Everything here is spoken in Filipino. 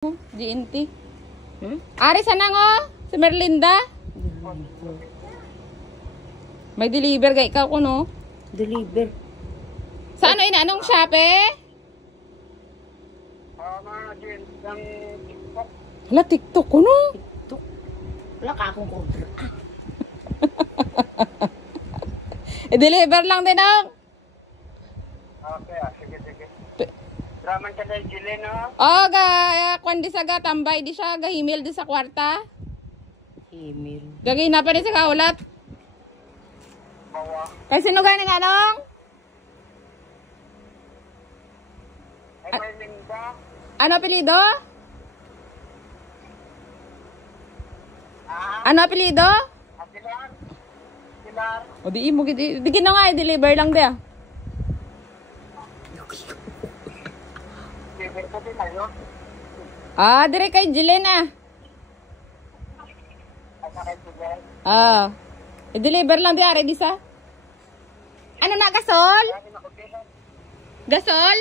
GNT. Ari sana ngo, si Merlinda. May deliver kay ikaw kuno. Deliver. Sa ano ina anong Shopee? TikTok. Hala TikTok kuno. TikTok. Wala ka akong order. I-deliver lang din ang. Okay, sige. Draman ka dahil Jilin, no? Oh, kwan di sa tambay di siya, gahimil di sa kwarta. Email. Gagina pa rin sa kaulat. Bawa. Kasi sino ganing anong? Ay, may Linda. Ano apelido? Ano apelido? Pilar. O di mo di gina nga i-deliver lang di ah. Favorite ko din na yun. Ah, dire kay Jilin ah. At saka ito guys. Ah. I-deliver lang di ari di sa. Ano na gasol? Sabi na ko din. Gasol?